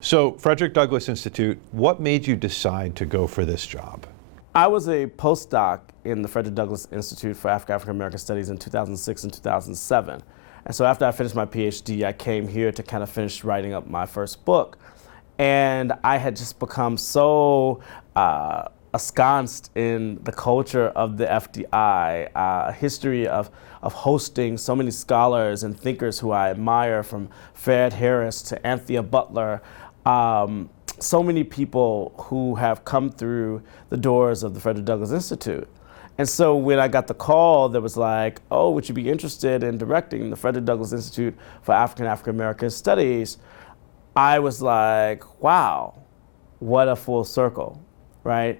So, Frederick Douglass Institute, what made you decide to go for this job? I was a postdoc in the Frederick Douglass Institute for African American Studies in 2006 and 2007. And so after I finished my PhD, I came here to kind of finish writing up my first book. And I had just become so ensconced in the culture of the FDI, a history of hosting so many scholars and thinkers who I admire, from Fred Harris to Anthea Butler, so many people who have come through the doors of the Frederick Douglass Institute. And so when I got the call that was like, oh, would you be interested in directing the Frederick Douglass Institute for African American Studies? I was like, wow, what a full circle, right?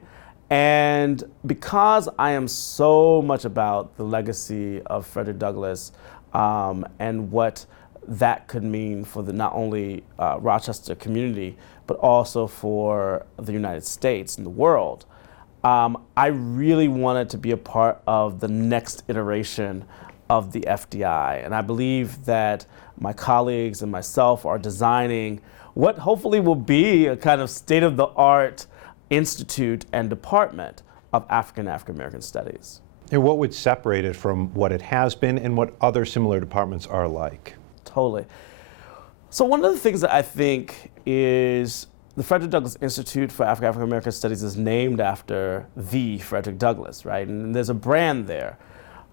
And because I am so much about the legacy of Frederick Douglass and what that could mean for the not only Rochester community, but also for the United States and the world, I really wanted to be a part of the next iteration of the FDI. And I believe that my colleagues and myself are designing what hopefully will be a kind of state-of-the-art institute and department of African American Studies. And what would separate it from what it has been and what other similar departments are like? Totally. So one of the things that I think is the Frederick Douglass Institute for African American Studies is named after the Frederick Douglass, right? And there's a brand there.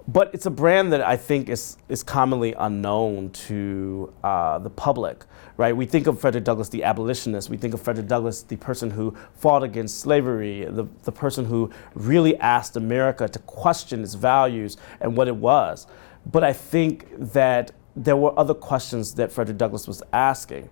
But it's a brand that I think is commonly unknown to the public, right? We think of Frederick Douglass, the abolitionist. We think of Frederick Douglass, the person who fought against slavery, the person who really asked America to question its values and what it was. But I think that there were other questions that Frederick Douglass was asking.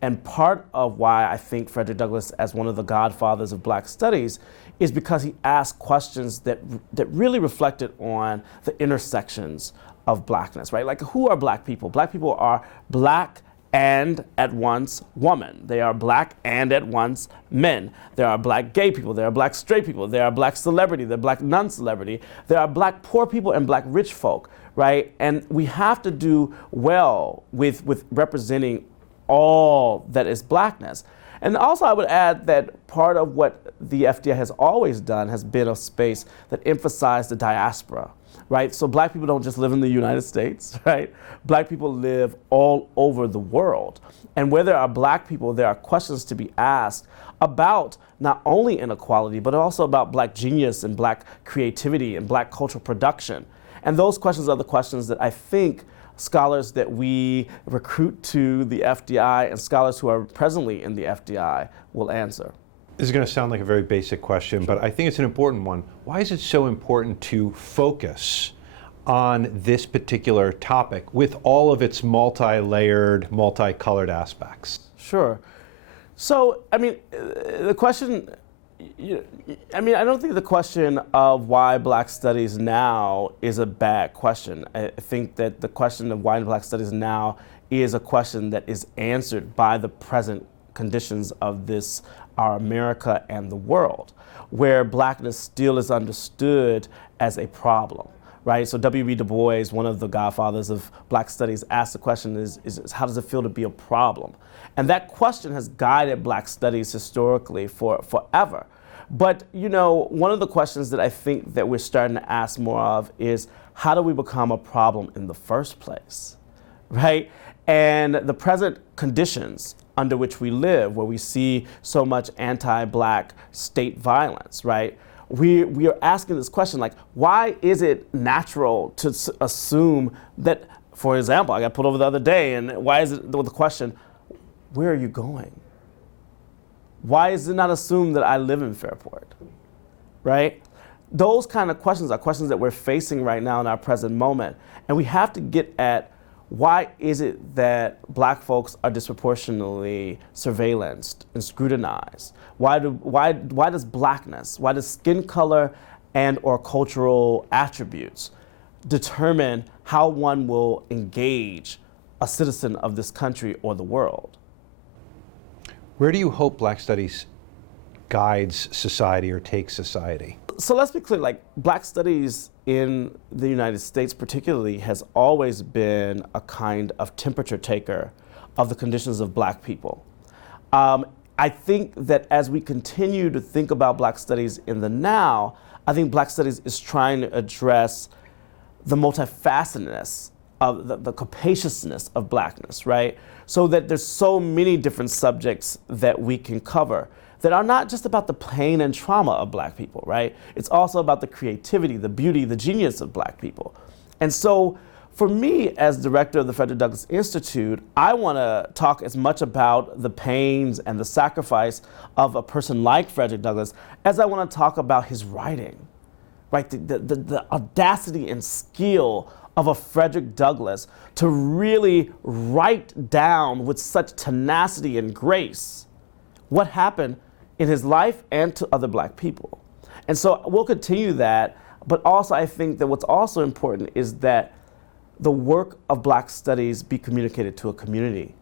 And part of why I think Frederick Douglass as one of the godfathers of Black studies is because he asked questions that really reflected on the intersections of Blackness, right? Like, who are Black people? Black people are Black and at once woman. They are Black and at once men. There are Black gay people. There are Black straight people. There are Black celebrity. There are Black non-celebrity. There are Black poor people and Black rich folk, right? And we have to do well with representing all that is Blackness. And also I would add that part of what the FDI has always done has been a space that emphasized the diaspora, right? So Black people don't just live in the United States, right? Black people live all over the world. And where there are Black people, there are questions to be asked about not only inequality, but also about Black genius and Black creativity and Black cultural production. And those questions are the questions that I think scholars that we recruit to the FDI and scholars who are presently in the FDI will answer. This is going to sound like a very basic question, but I think it's an important one. Why is it so important to focus on this particular topic with all of its multi-layered, multicolored aspects? Sure. So, I mean, the question, I don't think the question of why Black studies now is a bad question. I think that the question of why Black studies now is a question that is answered by the present conditions of this, our America and the world, where Blackness still is understood as a problem, right? So W.B. Du Bois, one of the godfathers of Black studies, asked the question is how does it feel to be a problem? And that question has guided Black studies historically forever. But, you know, one of the questions that I think that we're starting to ask more of is, how do we become a problem in the first place, right? And the present conditions under which we live, where we see so much anti-Black state violence, right? We are asking this question, like, why is it natural to assume that, for example, I got pulled over the other day, and why is it with the question, where are you going? Why is it not assumed that I live in Fairport, right? Those kind of questions are questions that we're facing right now in our present moment. And we have to get at, why is it that Black folks are disproportionately surveillanced and scrutinized? Why does Blackness, why does skin color and or cultural attributes determine how one will engage a citizen of this country or the world? Where do you hope Black studies guides society or takes society? So let's be clear, like, Black studies in the United States particularly has always been a kind of temperature taker of the conditions of Black people. I think that as we continue to think about Black studies in the now, I think Black studies is trying to address the multifacetedness of the capaciousness of Blackness, right? So that there's so many different subjects that we can cover that are not just about the pain and trauma of Black people, right? It's also about the creativity, the beauty, the genius of Black people. And so for me, as director of the Frederick Douglass Institute, I want to talk as much about the pains and the sacrifice of a person like Frederick Douglass as I want to talk about his writing, right? The audacity and skill of a Frederick Douglass to really write down with such tenacity and grace what happened in his life and to other Black people. And so we'll continue that, but also I think that what's also important is that the work of Black studies be communicated to a community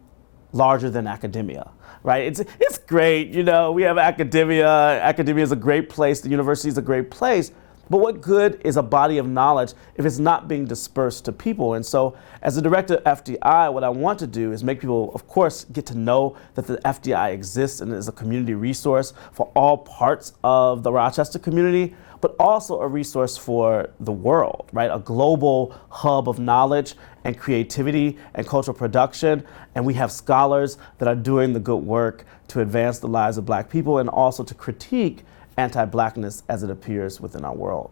larger than academia, right? It's great, you know, we have academia. Academia is a great place, the university is a great place, but what good is a body of knowledge if it's not being dispersed to people? And so as the director of FDI, what I want to do is make people, of course, get to know that the FDI exists and is a community resource for all parts of the Rochester community, but also a resource for the world, right? A global hub of knowledge and creativity and cultural production. And we have scholars that are doing the good work to advance the lives of Black people and also to critique anti-Blackness as it appears within our world.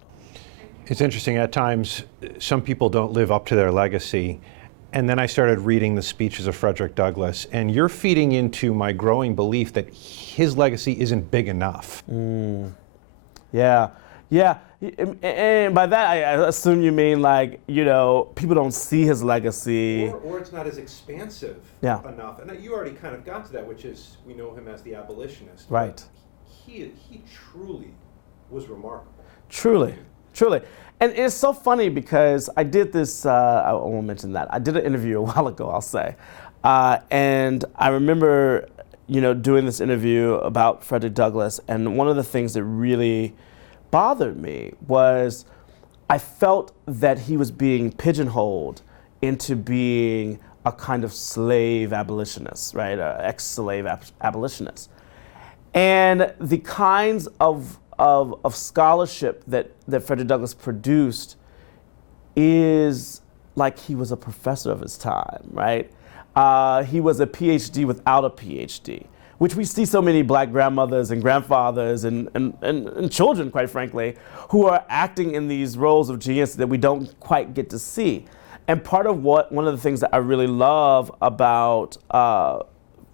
It's interesting, at times, some people don't live up to their legacy. And then I started reading the speeches of Frederick Douglass, and you're feeding into my growing belief that his legacy isn't big enough. Yeah. And by that, I assume you mean like, you know, people don't see his legacy. Or it's not as expansive enough. And you already kind of got to that, which is, we know him as the abolitionist. Right. He truly was remarkable. Truly. And it's so funny because I did this, I won't mention that. I did an interview a while ago, I'll say. And I remember, you know, doing this interview about Frederick Douglass, and one of the things that really bothered me was I felt that he was being pigeonholed into being a kind of slave abolitionist, right? An ex-slave abolitionist. And the kinds of scholarship that Frederick Douglass produced is like he was a professor of his time, right? He was a PhD without a PhD, which we see so many Black grandmothers and grandfathers and children, quite frankly, who are acting in these roles of genius that we don't quite get to see. And one of the things that I really love about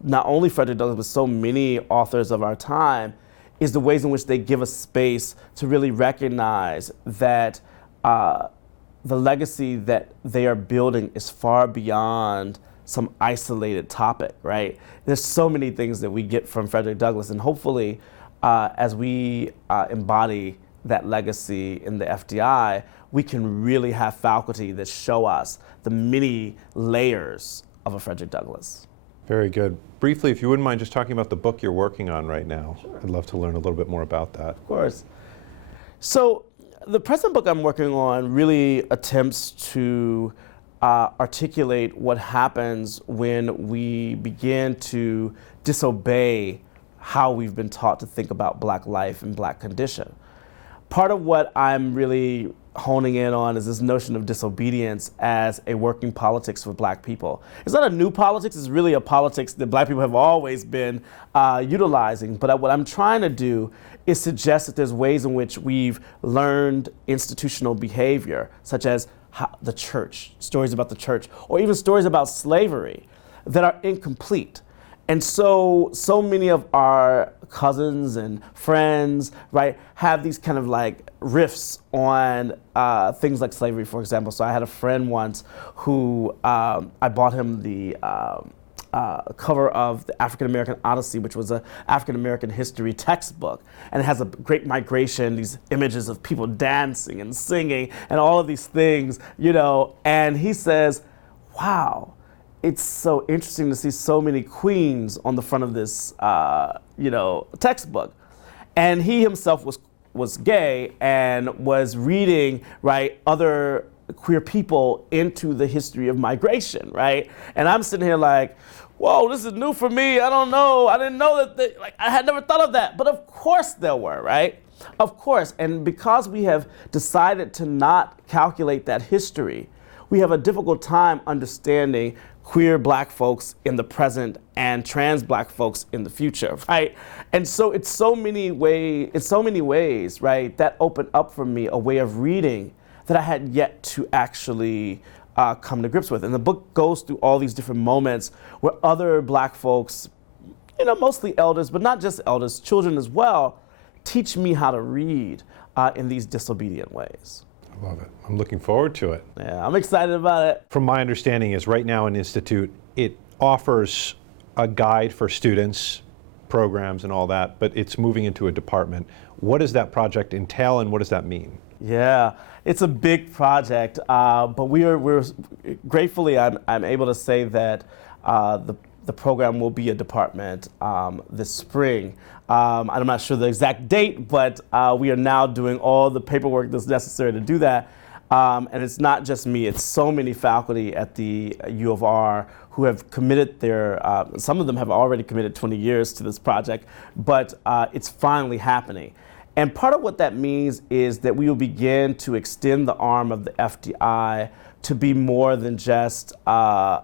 not only Frederick Douglass, but so many authors of our time, is the ways in which they give us space to really recognize that the legacy that they are building is far beyond some isolated topic, right? There's so many things that we get from Frederick Douglass, and hopefully, as we embody that legacy in the FDI, we can really have faculty that show us the many layers of a Frederick Douglass. Very good. Briefly, if you wouldn't mind just talking about the book you're working on right now. Sure. I'd love to learn a little bit more about that. Of course. So the present book I'm working on really attempts to articulate what happens when we begin to disobey how we've been taught to think about Black life and Black condition. Part of what I'm really honing in on is this notion of disobedience as a working politics for Black people. It's not a new politics, it's really a politics that Black people have always been utilizing. But what I'm trying to do is suggest that there's ways in which we've learned institutional behavior, such as the church, stories about the church, or even stories about slavery that are incomplete. And so many of our cousins and friends, right, have these kind of like riffs on things like slavery, for example. So I had a friend once who I bought him the cover of the African American Odyssey, which was an African American history textbook. And it has a great migration, these images of people dancing and singing and all of these things, you know. And he says, wow, it's so interesting to see so many queens on the front of this, textbook. And he himself was gay and was reading, right, other queer people into the history of migration, right? And I'm sitting here like, whoa, this is new for me. I don't know. I didn't know that, I had never thought of that. But of course there were, right? Of course. And because we have decided to not calculate that history, we have a difficult time understanding queer black folks in the present and trans black folks in the future, right? And so it's so many ways, right, that opened up for me a way of reading that I had yet to actually come to grips with. And the book goes through all these different moments where other black folks, mostly elders, but not just elders, children as well, teach me how to read in these disobedient ways. I love it. I'm looking forward to it. Yeah, I'm excited about it. From my understanding is right now in Institute, it offers a guide for students, programs and all that, but it's moving into a department. What does that project entail and what does that mean? Yeah, it's a big project, but we're gratefully I'm able to say that the program will be a department this spring. I'm not sure the exact date, but we are now doing all the paperwork that's necessary to do that. And it's not just me, it's so many faculty at the U of R who have committed some of them have already committed 20 years to this project, but it's finally happening. And part of what that means is that we will begin to extend the arm of the FDI to be more than just a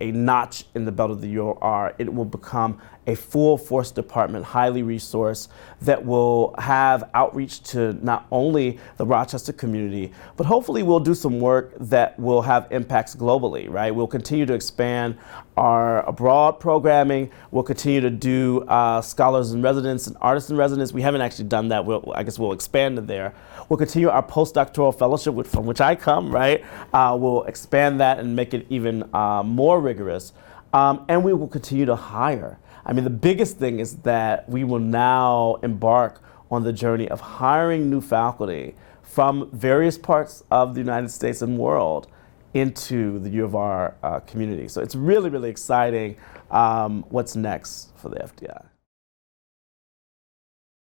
notch in the belt of the U of R. It will become a full force department, highly resourced, that will have outreach to not only the Rochester community, but hopefully we'll do some work that will have impacts globally, right? We'll continue to expand our abroad programming. We'll continue to do scholars in residence and artists in residence. We haven't actually done that. I guess we'll expand it there. We'll continue our postdoctoral fellowship, from which I come, right? We'll expand that and make it even more rigorous. And we will continue to hire. I mean, the biggest thing is that we will now embark on the journey of hiring new faculty from various parts of the United States and world into the U of R community. So it's really, really exciting what's next for the FDI.